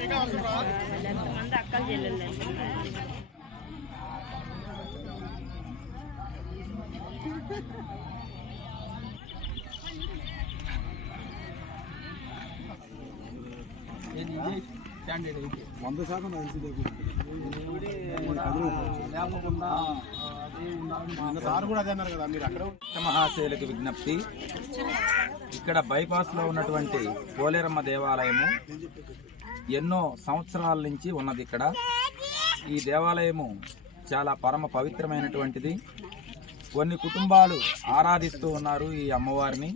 ఎంతమంది అక్కలు చెల్లెళ్ళు వంద శాతం సార్ కూడా అదే అన్నారు కదా మీరు అక్కడ మహాశైలకు విజ్ఞప్తి. ఇక్కడ బైపాస్లో ఉన్నటువంటి పోలేరమ్మ దేవాలయము ఎన్నో సంవత్సరాల నుంచి ఉన్నది ఇక్కడ. ఈ దేవాలయము చాలా పరమ పవిత్రమైనటువంటిది. కొన్ని కుటుంబాలు ఆరాధిస్తూ ఉన్నారు ఈ అమ్మవారిని.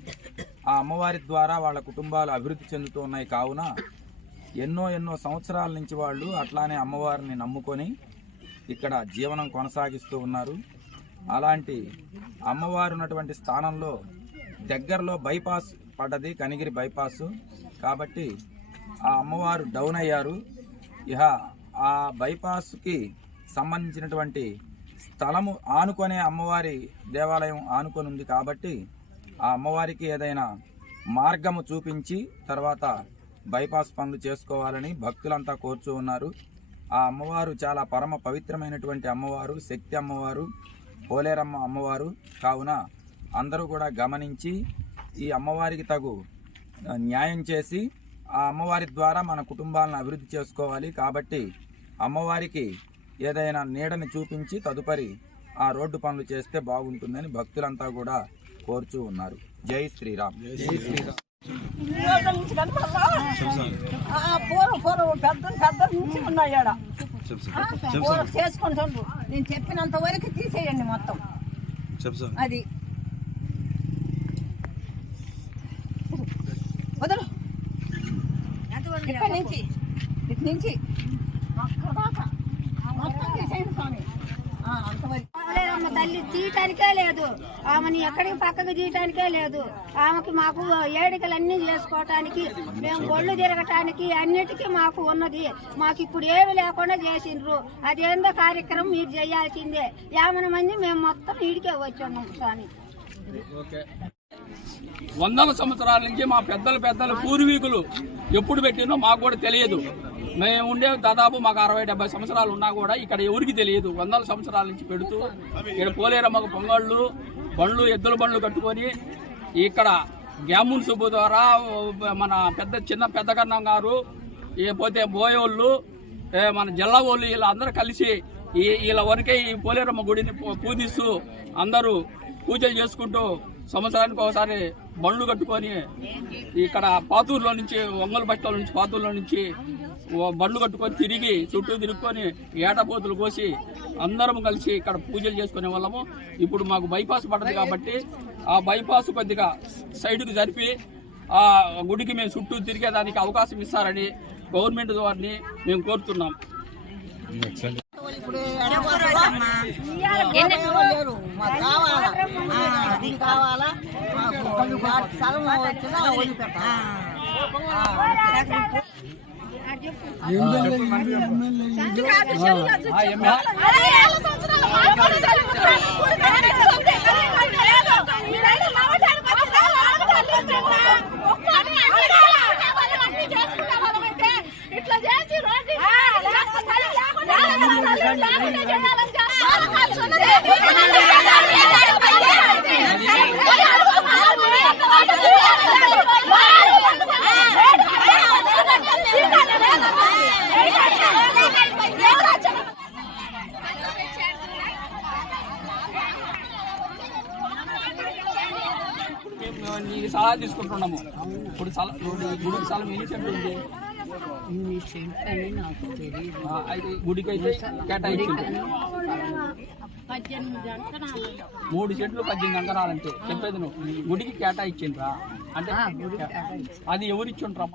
ఆ అమ్మవారి ద్వారా వాళ్ళ కుటుంబాలు అభివృద్ధి చెందుతూ ఉన్నాయి. కావున ఎన్నో ఎన్నో సంవత్సరాల నుంచి వాళ్ళు అట్లానే అమ్మవారిని నమ్ముకొని ఇక్కడ జీవనం కొనసాగిస్తూ ఉన్నారు. అలాంటి అమ్మవారు ఉన్నటువంటి స్థానంలో దగ్గరలో బైపాస్ పడ్డది కనిగిరి బైపాస్. కాబట్టి ఆ అమ్మవారు డౌన్ అయ్యారు. ఇహ ఆ బైపాస్కి సంబంధించినటువంటి స్థలము ఆనుకునే అమ్మవారి దేవాలయం ఆనుకొని ఉంది కాబట్టి ఆ అమ్మవారికి ఏదైనా మార్గము చూపించి తర్వాత బైపాస్ పనులు చేసుకోవాలని భక్తులంతా కోరుచూ ఉన్నారు. ఆ అమ్మవారు చాలా పరమ పవిత్రమైనటువంటి అమ్మవారు శక్తి అమ్మవారు పోలేరమ్మ అమ్మవారు. కావున అందరూ కూడా గమనించి ఈ అమ్మవారికి తగు న్యాయం చేసి ఆ అమ్మవారి ద్వారా మన కుటుంబాలను అభివృద్ధి చేసుకోవాలి. కాబట్టి అమ్మవారికి ఏదైనా నీడని చూపించి తదుపరి ఆ రోడ్డు పనులు చేస్తే బాగుంటుందని భక్తులంతా కూడా కోరుచూ ఉన్నారు. జై శ్రీరామ్. పూర్వం పూర్వం పెద్ద నుంచి నేను చెప్పినంత వరకు తీసేయండి మొత్తం. అది. వదలు. ఇక్కడి నుంచి ఇటు నుంచి. అక్కడ దాకా మొత్తం తీసేయండి స్వామి. ఆ, అంతవరకు పోలేరమ్మ తల్లి తీయటానికే లేదు. ఆమెని ఎక్కడికి పక్కకు తీయటానికే లేదు. ఆమెకి మాకు ఏడికలన్నీ చేసుకోవటానికి మేము ఒళ్ళు తిరగటానికి అన్నిటికీ మాకు ఉన్నది. మాకు ఇప్పుడు ఏమి లేకుండా చేసిండ్రు. అదేందో కార్యక్రమం మీరు చేయాల్సిందే. యాభై మంది మేము మొత్తం ఈడికే వచ్చి ఉన్నాం స్వామి వందల సంవత్సరాల నుంచి మా పెద్దలు పెద్దలు పూర్వీకులు ఎప్పుడు పెట్టినో మాకు కూడా తెలియదు. మేము ఉండే దాదాపు మాకు అరవై డెబ్బై సంవత్సరాలు ఉన్నా కూడా ఇక్కడ ఎవరికి తెలియదు. వందల సంవత్సరాల నుంచి పెడుతూ ఇక్కడ పోలేరమ్మకు పొంగళ్ళు బండ్లు ఎద్దుల బండ్లు కట్టుకొని ఇక్కడ గ్యామున్ సుబ్బు ద్వారా మన పెద్ద చిన్న పెద్ద కన్నం గారు పోతే బోయోళ్ళు మన జిల్లా వాళ్ళు వీళ్ళందరూ కలిసి ఈ వీళ్ళ వరకే ఈ పోలేరమ్మ గుడిని పూజిస్తూ అందరూ పూజలు చేసుకుంటూ సంవత్సరానికి ఒకసారి బండ్లు కట్టుకొని ఇక్కడ పాతూరులో నుంచి ఒంగోలు బస్టాల నుంచి పాతూరులో నుంచి బండ్లు కట్టుకొని తిరిగి చుట్టూ తిరుక్కొని ఏటపోతులు కోసి అందరం కలిసి ఇక్కడ పూజలు చేసుకునే వాళ్ళము. ఇప్పుడు మాకు బైపాస్ పడదు కాబట్టి ఆ బైపాస్ కొద్దిగా సైడ్కు జరిపి ఆ గుడికి మేము చుట్టూ తిరిగేదానికి అవకాశం ఇస్తారని గవర్నమెంట్ వారిని మేము కోరుతున్నాం ఇప్పుడు ఎవరు లేరు మాకు కావాలా ఆ, అది కావాలా? స్థలం వచ్చినా వదిలిపెట్టా ఇట్లా నీ సలహా తీసుకుంటున్నాము. ఇప్పుడు సలహా గుడికి సలహా ఎన్ని సెంట్లు ఉంది ఆ, అయితే గుడికి అయితే కేటాయించింది. మూడు చెట్లు పద్దెనిమిది అంకరాలంటే చెప్పేది నువ్వు. గుడికి కేటాయించిండ్రా? అంటే అది ఎవరిచ్చుండ్రమ్మా